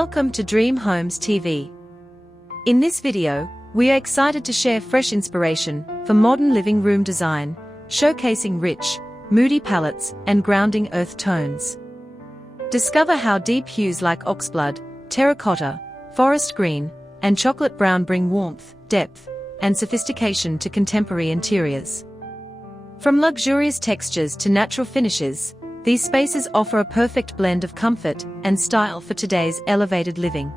Welcome to Dream Homes TV. In this video, we are excited to share fresh inspiration for modern living room design, showcasing rich, moody palettes and grounding earth tones. Discover how deep hues like Oxblood, Terracotta, Forest Green, and Chocolate Brown bring warmth, depth, and sophistication to contemporary interiors. From luxurious textures to natural finishes, these spaces offer a perfect blend of comfort and style for today's elevated living.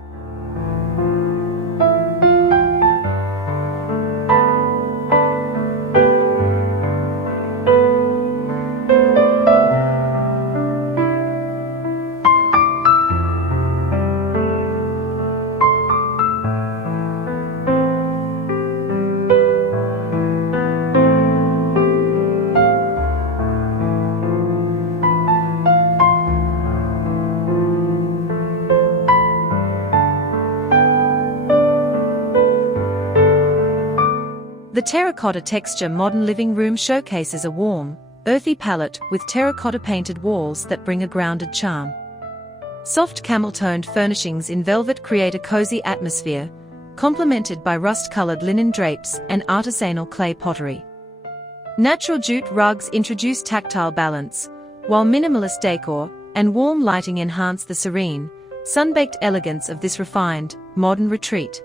The terracotta texture modern living room showcases a warm, earthy palette with terracotta painted walls that bring a grounded charm. Soft camel-toned furnishings in velvet create a cozy atmosphere, complemented by rust-colored linen drapes and artisanal clay pottery. Natural jute rugs introduce tactile balance, while minimalist decor and warm lighting enhance the serene, sun-baked elegance of this refined, modern retreat.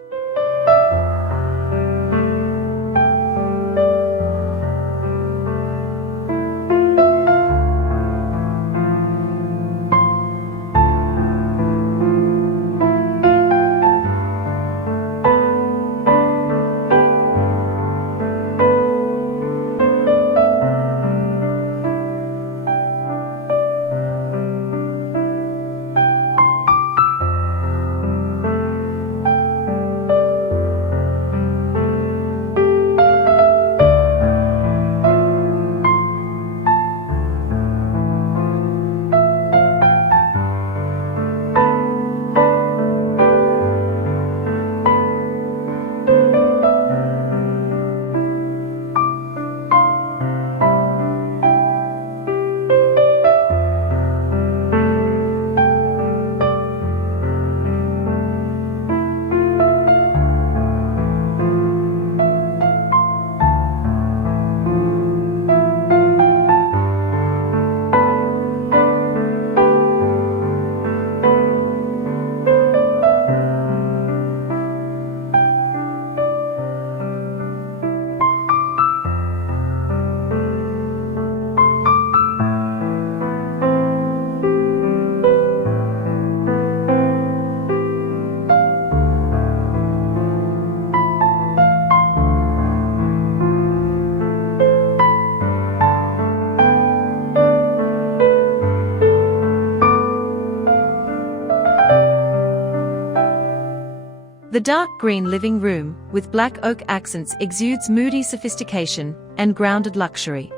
The dark green living room, with black oak accents, exudes moody sophistication and grounded luxury.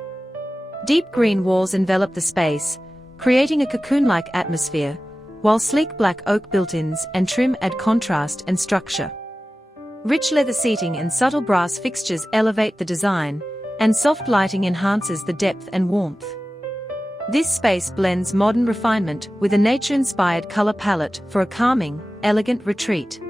Deep green walls envelop the space, creating a cocoon-like atmosphere, while sleek black oak built-ins and trim add contrast and structure. Rich leather seating and subtle brass fixtures elevate the design, and soft lighting enhances the depth and warmth. This space blends modern refinement with a nature-inspired color palette for a calming, elegant retreat.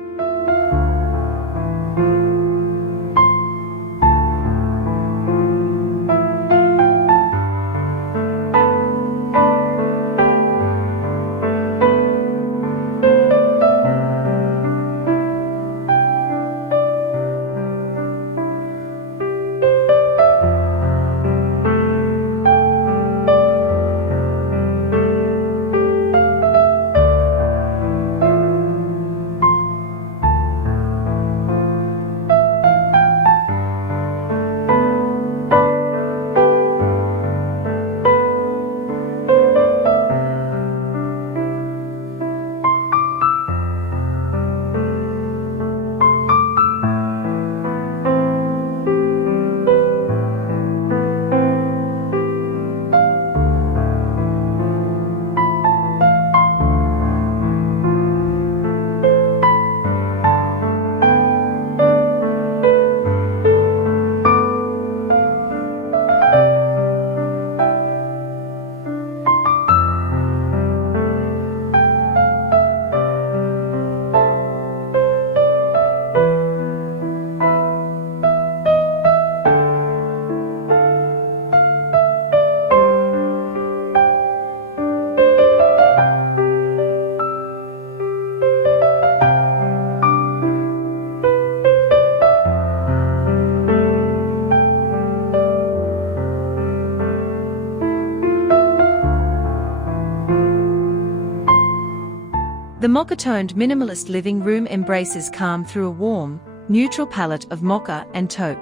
The mocha-toned minimalist living room embraces calm through a warm, neutral palette of mocha and taupe.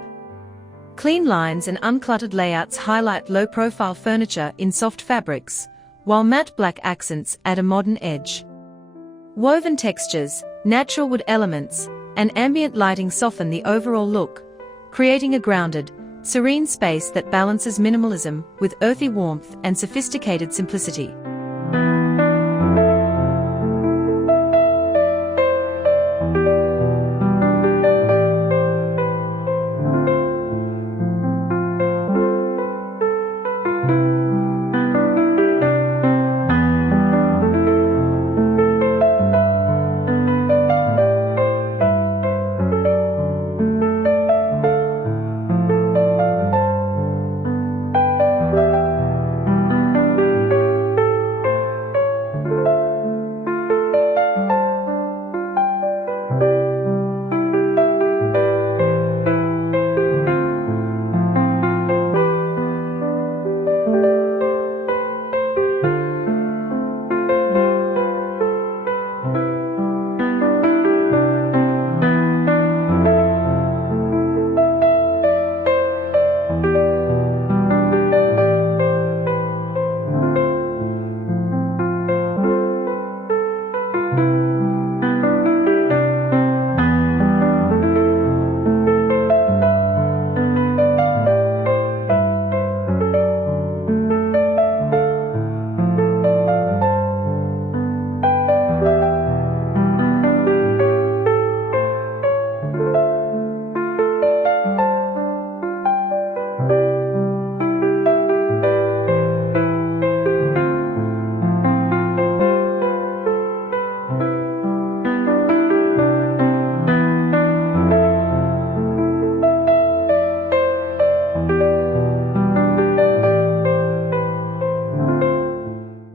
Clean lines and uncluttered layouts highlight low-profile furniture in soft fabrics, while matte black accents add a modern edge. Woven textures, natural wood elements, and ambient lighting soften the overall look, creating a grounded, serene space that balances minimalism with earthy warmth and sophisticated simplicity.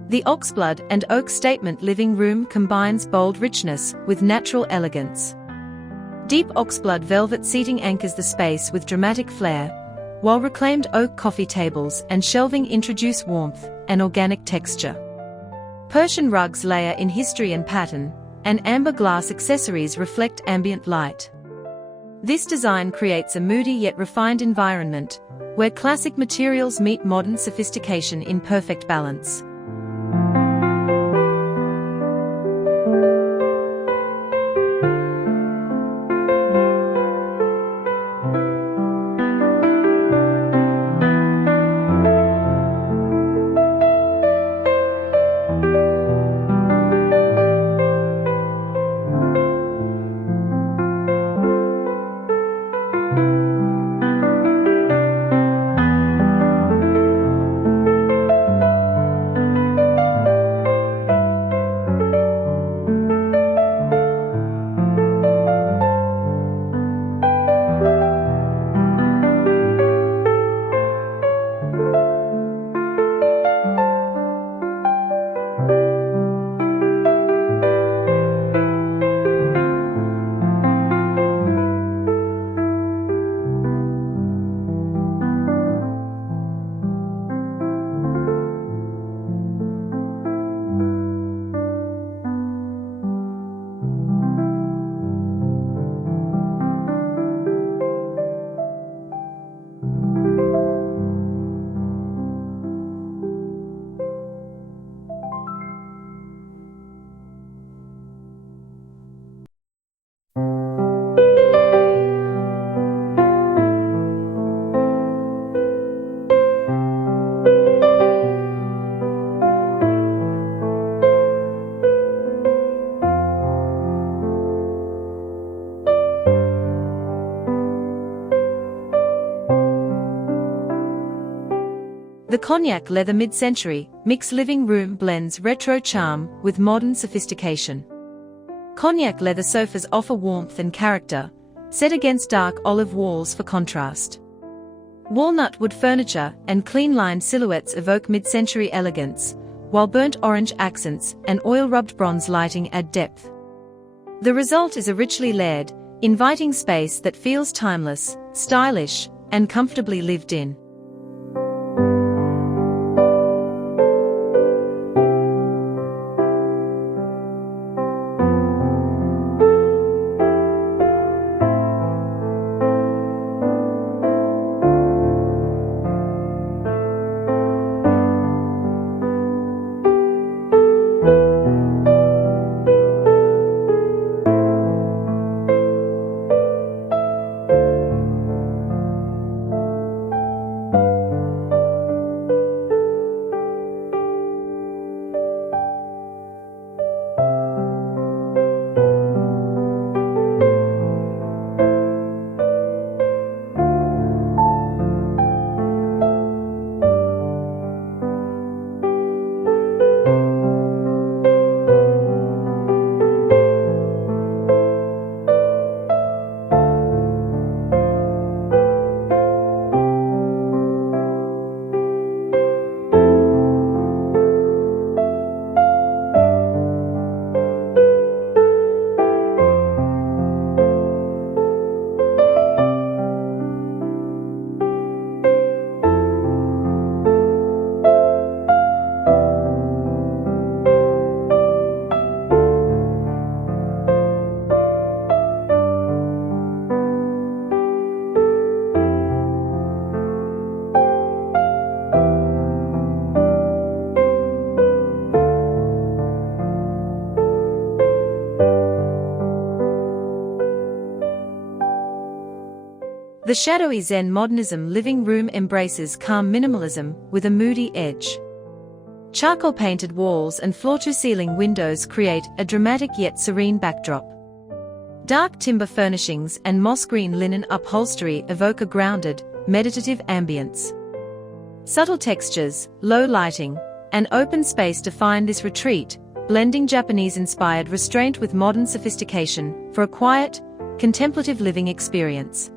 The Oxblood and Oak Statement living room combines bold richness with natural elegance. Deep Oxblood velvet seating anchors the space with dramatic flair, while reclaimed oak coffee tables and shelving introduce warmth and organic texture. Persian rugs layer in history and pattern, and amber glass accessories reflect ambient light. This design creates a moody yet refined environment, where classic materials meet modern sophistication in perfect balance. The Cognac leather mid-century mix living room blends retro charm with modern sophistication. Cognac leather sofas offer warmth and character, set against dark olive walls for contrast. Walnut wood furniture and clean-lined silhouettes evoke mid-century elegance, while burnt orange accents and oil-rubbed bronze lighting add depth. The result is a richly layered, inviting space that feels timeless, stylish, and comfortably lived in. The shadowy Zen modernism living room embraces calm minimalism with a moody edge. Charcoal-painted walls and floor-to-ceiling windows create a dramatic yet serene backdrop. Dark timber furnishings and moss-green linen upholstery evoke a grounded, meditative ambience. Subtle textures, low lighting, and open space define this retreat, blending Japanese-inspired restraint with modern sophistication for a quiet, contemplative living experience.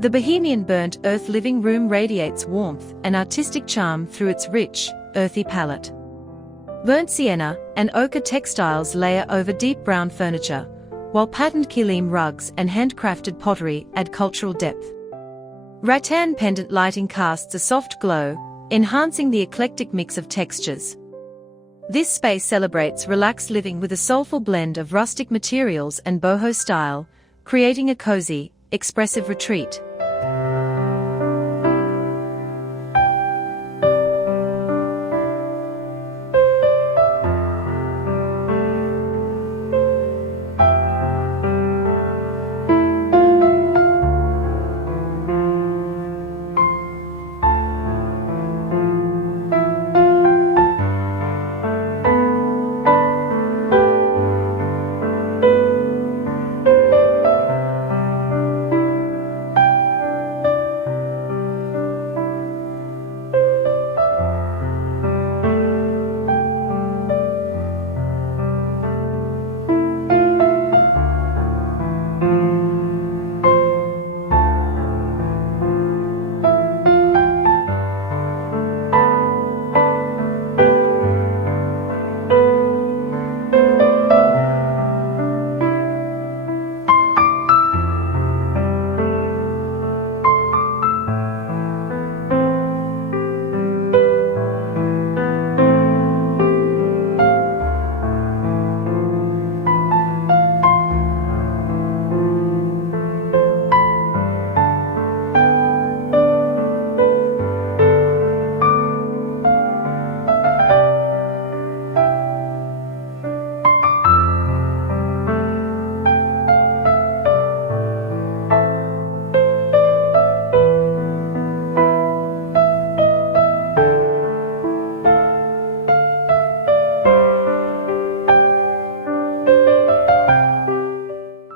The Bohemian burnt earth living room radiates warmth and artistic charm through its rich, earthy palette. Burnt sienna and ochre textiles layer over deep brown furniture, while patterned kilim rugs and handcrafted pottery add cultural depth. Rattan pendant lighting casts a soft glow, enhancing the eclectic mix of textures. This space celebrates relaxed living with a soulful blend of rustic materials and boho style, creating a cozy, expressive retreat.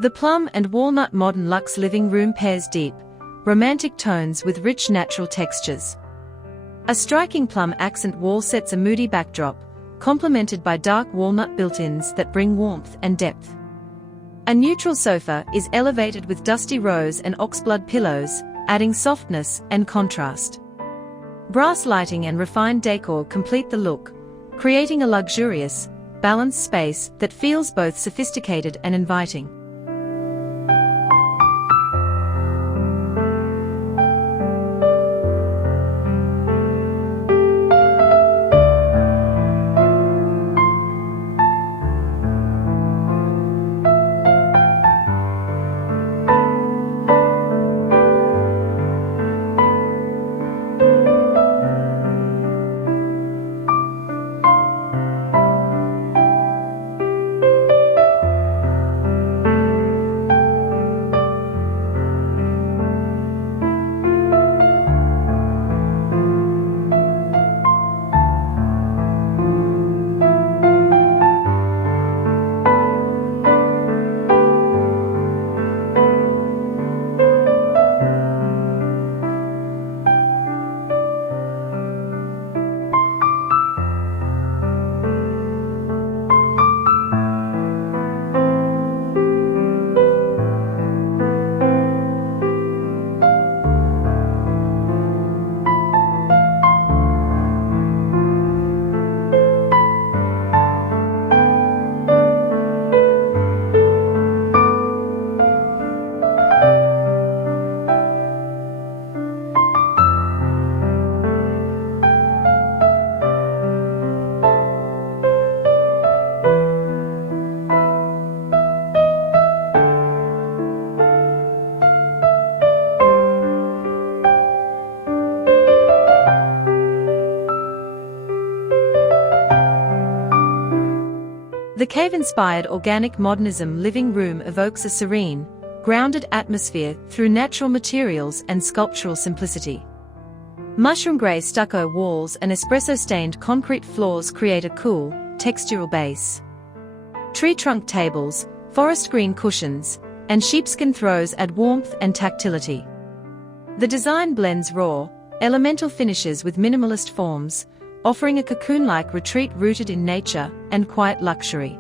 The Plum and Walnut modern luxe living room pairs deep, romantic tones with rich natural textures. A striking plum accent wall sets a moody backdrop, complemented by dark walnut built-ins that bring warmth and depth. A neutral sofa is elevated with dusty rose and oxblood pillows, adding softness and contrast. Brass lighting and refined decor complete the look, creating a luxurious, balanced space that feels both sophisticated and inviting. The cave-inspired organic modernism living room evokes a serene, grounded atmosphere through natural materials and sculptural simplicity. Mushroom grey stucco walls and espresso-stained concrete floors create a cool, textural base. Tree trunk tables, forest green cushions, and sheepskin throws add warmth and tactility. The design blends raw, elemental finishes with minimalist forms, offering a cocoon-like retreat rooted in nature and quiet luxury.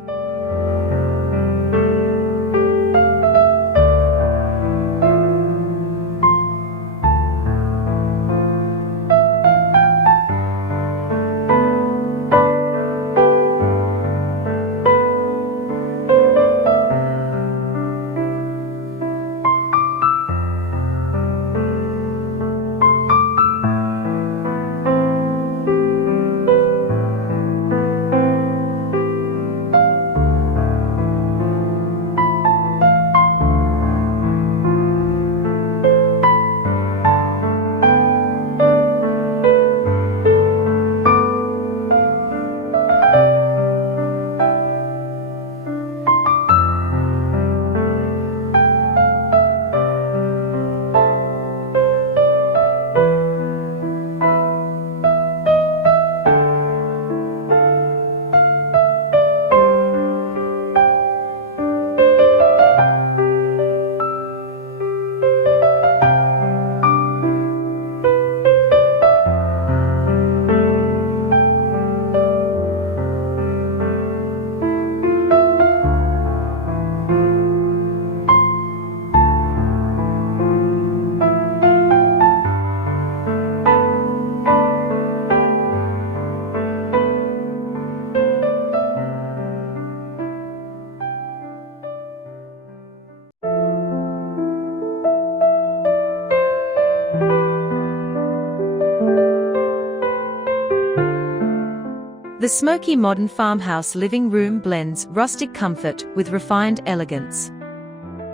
The Smoky modern farmhouse living room blends rustic comfort with refined elegance.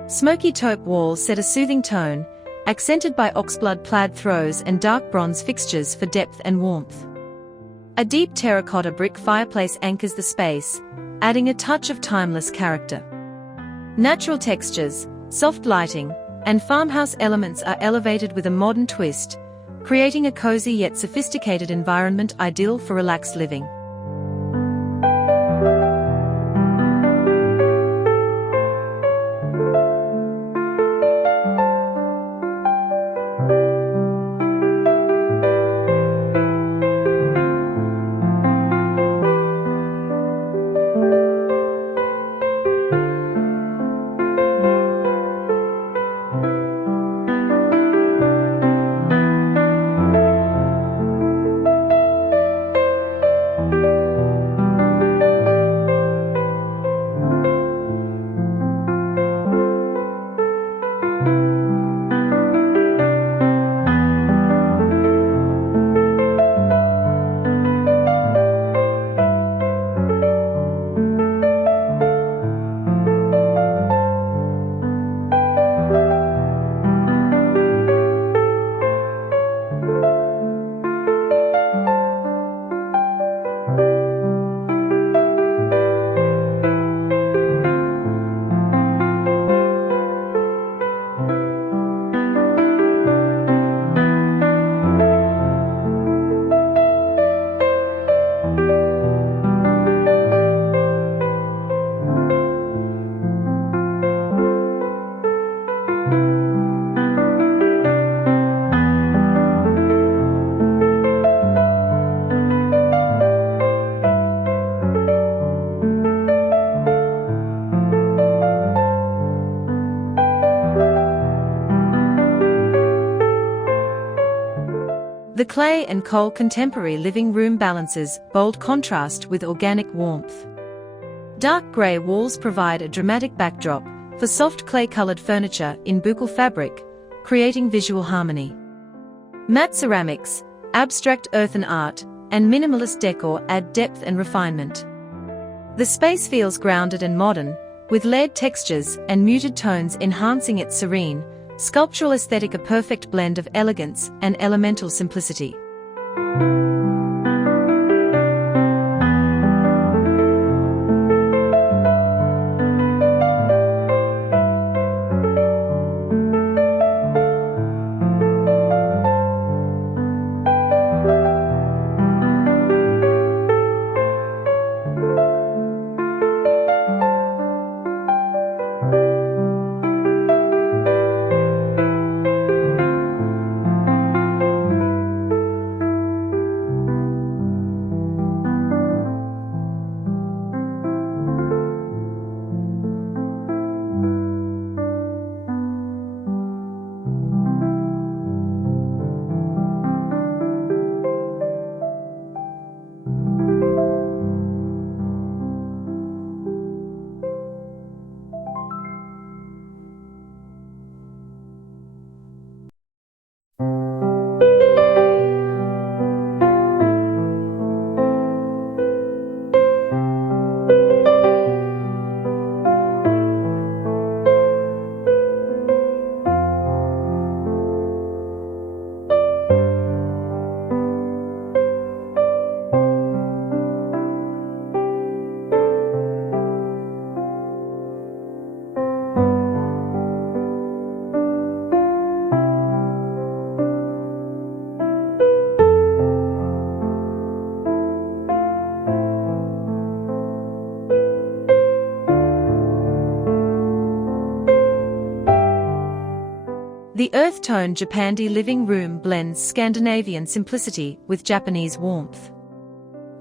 Smoky taupe walls set a soothing tone, accented by Oxblood plaid throws and dark bronze fixtures for depth and warmth. A deep terracotta brick fireplace anchors the space, adding a touch of timeless character. Natural textures, soft lighting, and farmhouse elements are elevated with a modern twist, creating a cozy yet sophisticated environment ideal for relaxed living. The clay and coal contemporary living room balances bold contrast with organic warmth. Dark grey walls provide a dramatic backdrop for soft clay-coloured furniture in buccal fabric, creating visual harmony. Matte ceramics, abstract earthen art, and minimalist decor add depth and refinement. The space feels grounded and modern, with layered textures and muted tones enhancing its serene, sculptural aesthetic, a perfect blend of elegance and elemental simplicity. The earth-toned Japandi living room blends Scandinavian simplicity with Japanese warmth.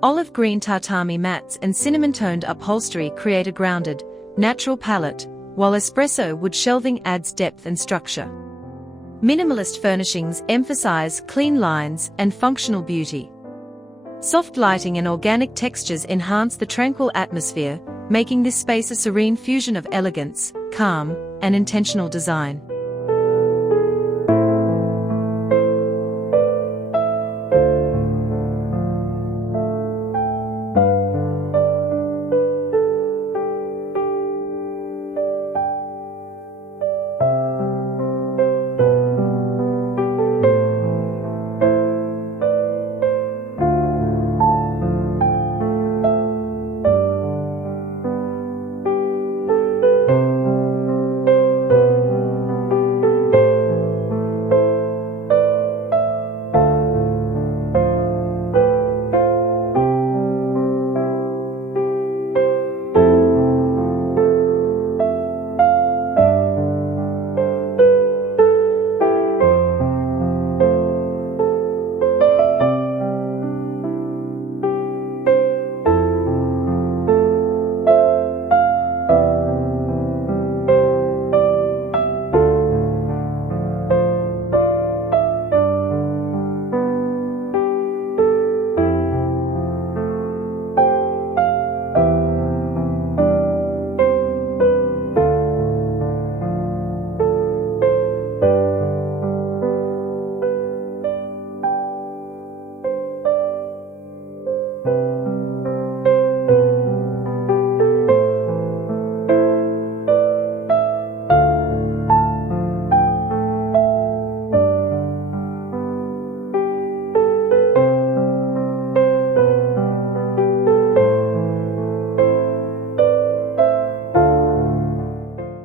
Olive green tatami mats and cinnamon-toned upholstery create a grounded, natural palette, while espresso wood shelving adds depth and structure. Minimalist furnishings emphasize clean lines and functional beauty. Soft lighting and organic textures enhance the tranquil atmosphere, making this space a serene fusion of elegance, calm, and intentional design.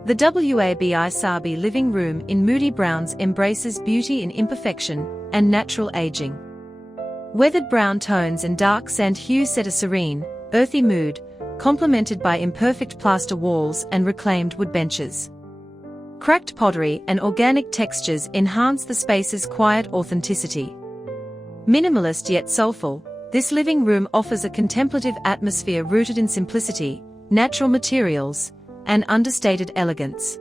The Wabi-Sabi living room in Moody browns embraces beauty in imperfection and natural aging. Weathered brown tones and dark sand hues set a serene, earthy mood, complemented by imperfect plaster walls and reclaimed wood benches. Cracked pottery and organic textures enhance the space's quiet authenticity. Minimalist yet soulful, this living room offers a contemplative atmosphere rooted in simplicity, natural materials, and understated elegance.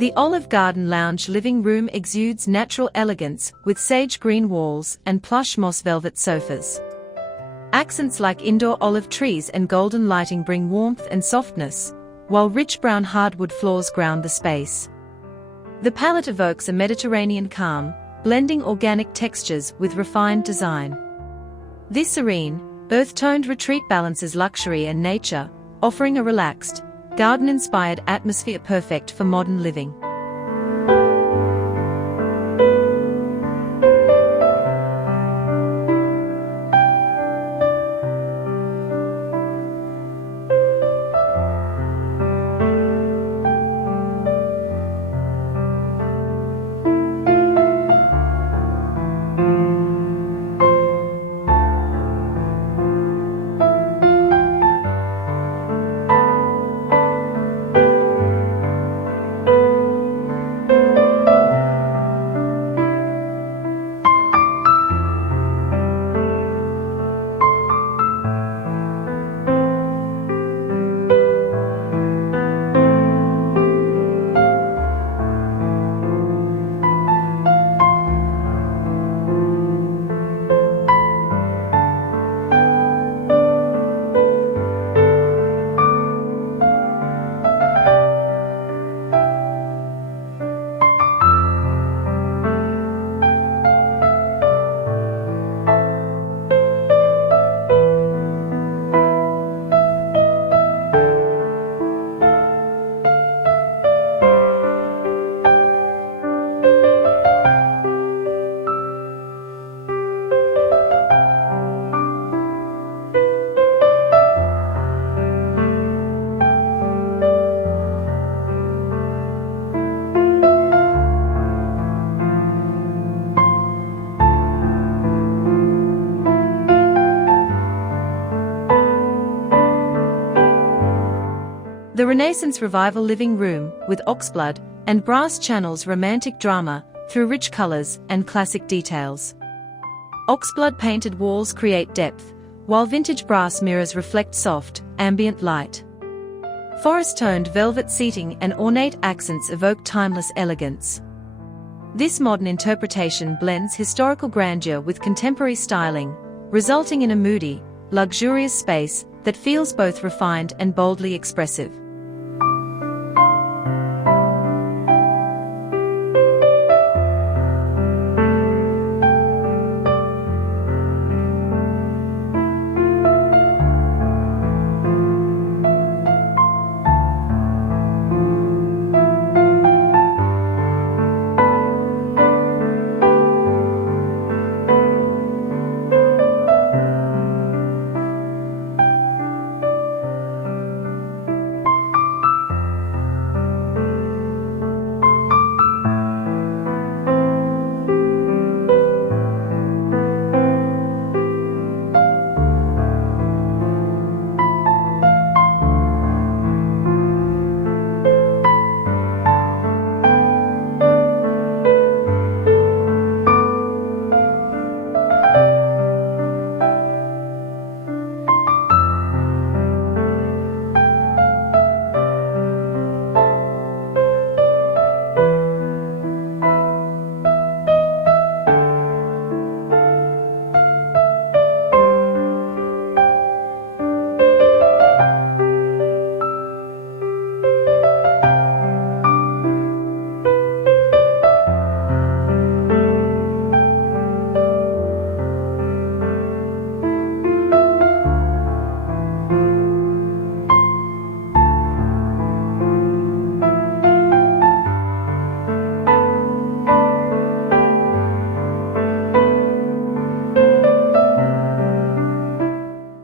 The Olive Garden Lounge living room exudes natural elegance with sage green walls and plush moss velvet sofas. Accents like indoor olive trees and golden lighting bring warmth and softness, while rich brown hardwood floors ground the space. The palette evokes a Mediterranean calm, blending organic textures with refined design. This serene, earth-toned retreat balances luxury and nature, offering a relaxed, garden-inspired atmosphere perfect for modern living. The Renaissance Revival living room, with Oxblood and brass channels romantic drama through rich colors and classic details. Oxblood painted walls create depth, while vintage brass mirrors reflect soft, ambient light. Forest-toned velvet seating and ornate accents evoke timeless elegance. This modern interpretation blends historical grandeur with contemporary styling, resulting in a moody, luxurious space that feels both refined and boldly expressive.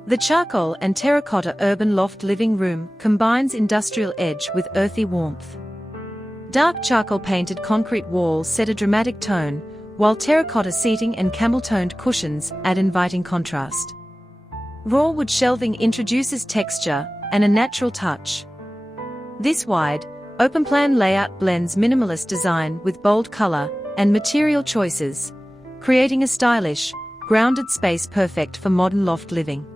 The charcoal and terracotta urban loft living room combines industrial edge with earthy warmth. Dark charcoal painted concrete walls set a dramatic tone, while terracotta seating and camel-toned cushions add inviting contrast. Raw wood shelving introduces texture and a natural touch. This wide, open-plan layout blends minimalist design with bold color and material choices, creating a stylish, grounded space perfect for modern loft living.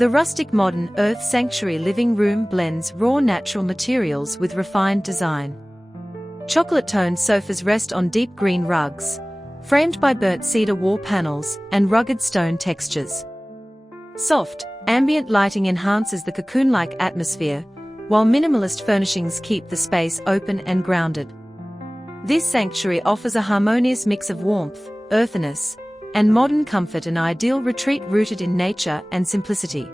The rustic modern earth sanctuary living room blends raw natural materials with refined design. Chocolate-toned sofas rest on deep green rugs, framed by burnt cedar wall panels and rugged stone textures. Soft, ambient lighting enhances the cocoon-like atmosphere, while minimalist furnishings keep the space open and grounded. This sanctuary offers a harmonious mix of warmth, earthiness, and modern comfort, an ideal retreat rooted in nature and simplicity.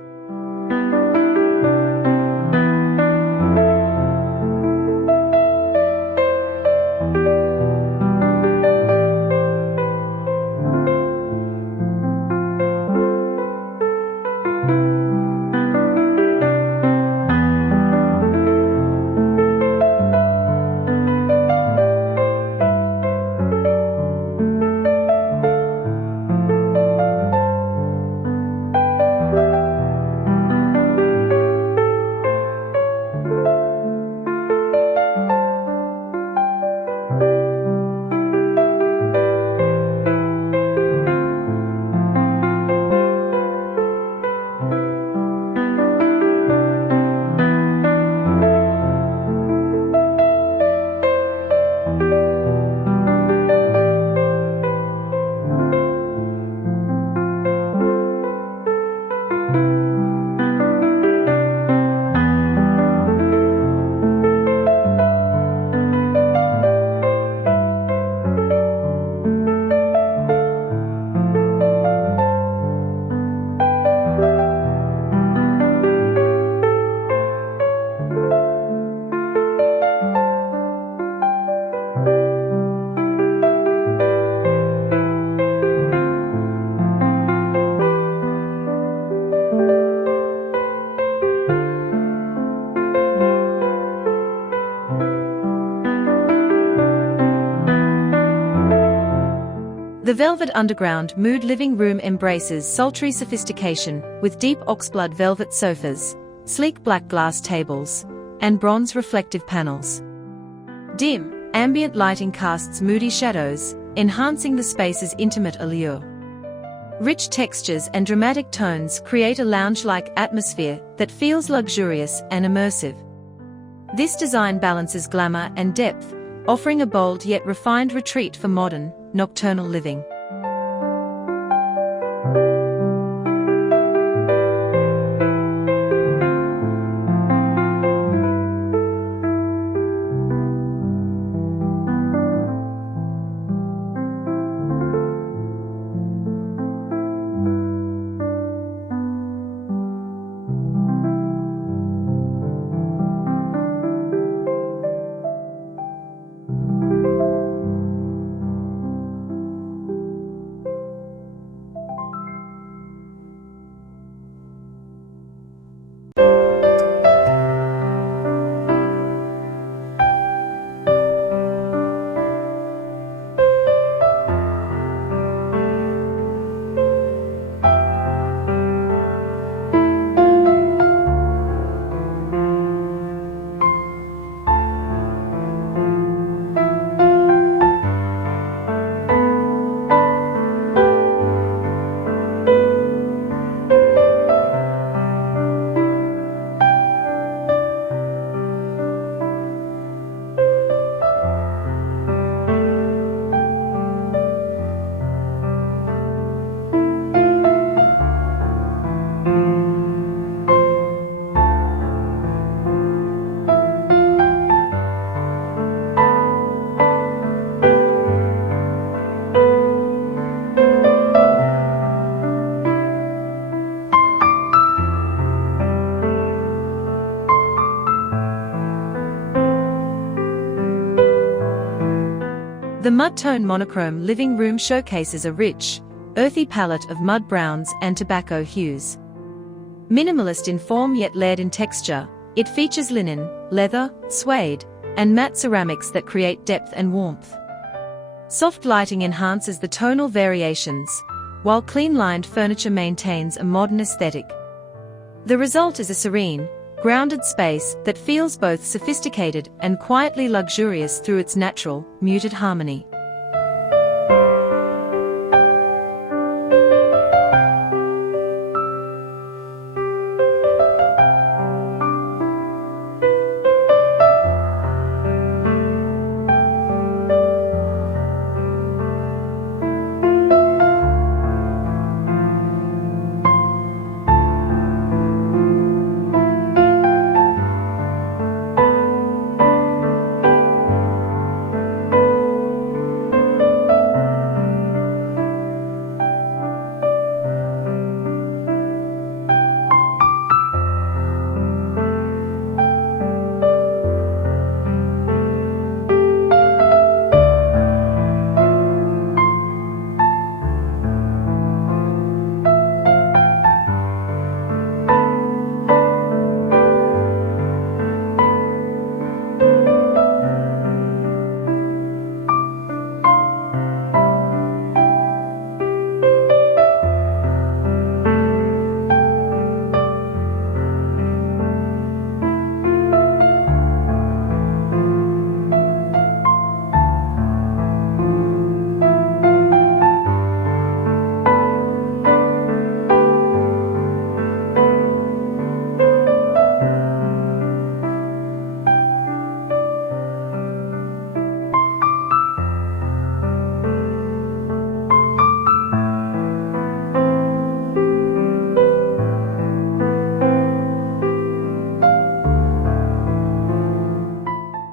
The velvet underground mood living room embraces sultry sophistication with deep oxblood velvet sofas, sleek black glass tables, and bronze reflective panels. Dim, ambient lighting casts moody shadows, enhancing the space's intimate allure. Rich textures and dramatic tones create a lounge-like atmosphere that feels luxurious and immersive. This design balances glamour and depth, offering a bold yet refined retreat for modern, nocturnal living. The mud-tone monochrome living room showcases a rich, earthy palette of mud browns and tobacco hues. Minimalist in form yet layered in texture, it features linen, leather, suede, and matte ceramics that create depth and warmth. Soft lighting enhances the tonal variations, while clean-lined furniture maintains a modern aesthetic. The result is a serene, grounded space that feels both sophisticated and quietly luxurious through its natural, muted harmony.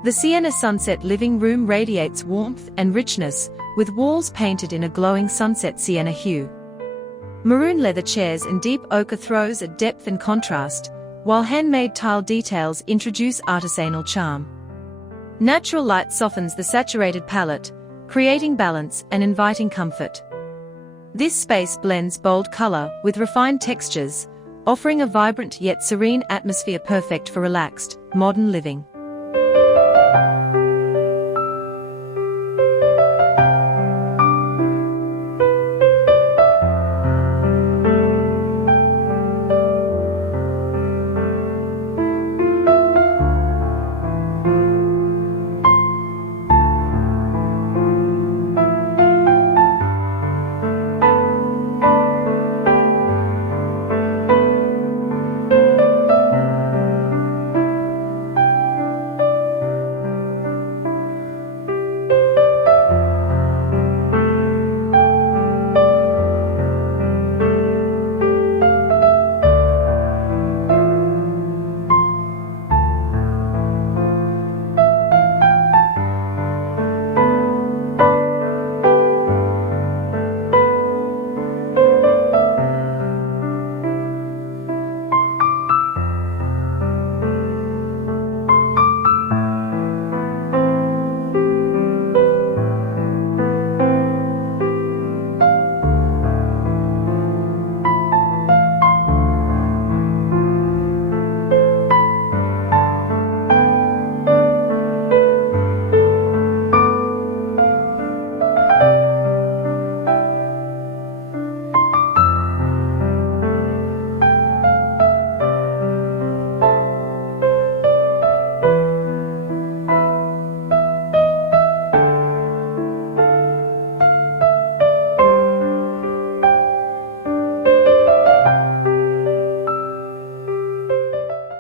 The Sienna sunset living room radiates warmth and richness, with walls painted in a glowing sunset sienna hue. Maroon leather chairs and deep ochre throws a depth and contrast, while handmade tile details introduce artisanal charm. Natural light softens the saturated palette, creating balance and inviting comfort. This space blends bold color with refined textures, offering a vibrant yet serene atmosphere perfect for relaxed, modern living.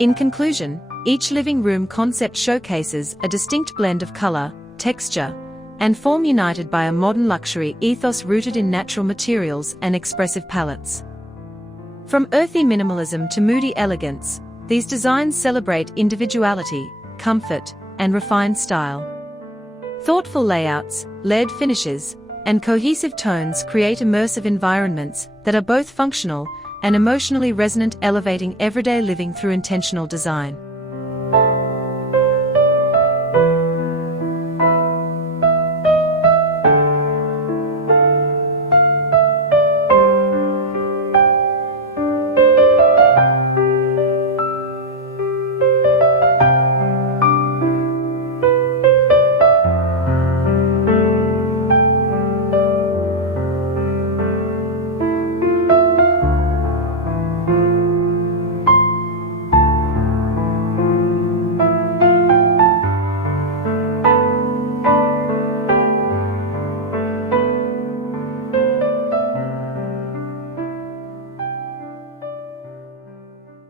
In conclusion, each living room concept showcases a distinct blend of color, texture, and form united by a modern luxury ethos rooted in natural materials and expressive palettes. From earthy minimalism to moody elegance, these designs celebrate individuality, comfort, and refined style. Thoughtful layouts, layered finishes, and cohesive tones create immersive environments that are both functional and emotionally resonant, elevating everyday living through intentional design.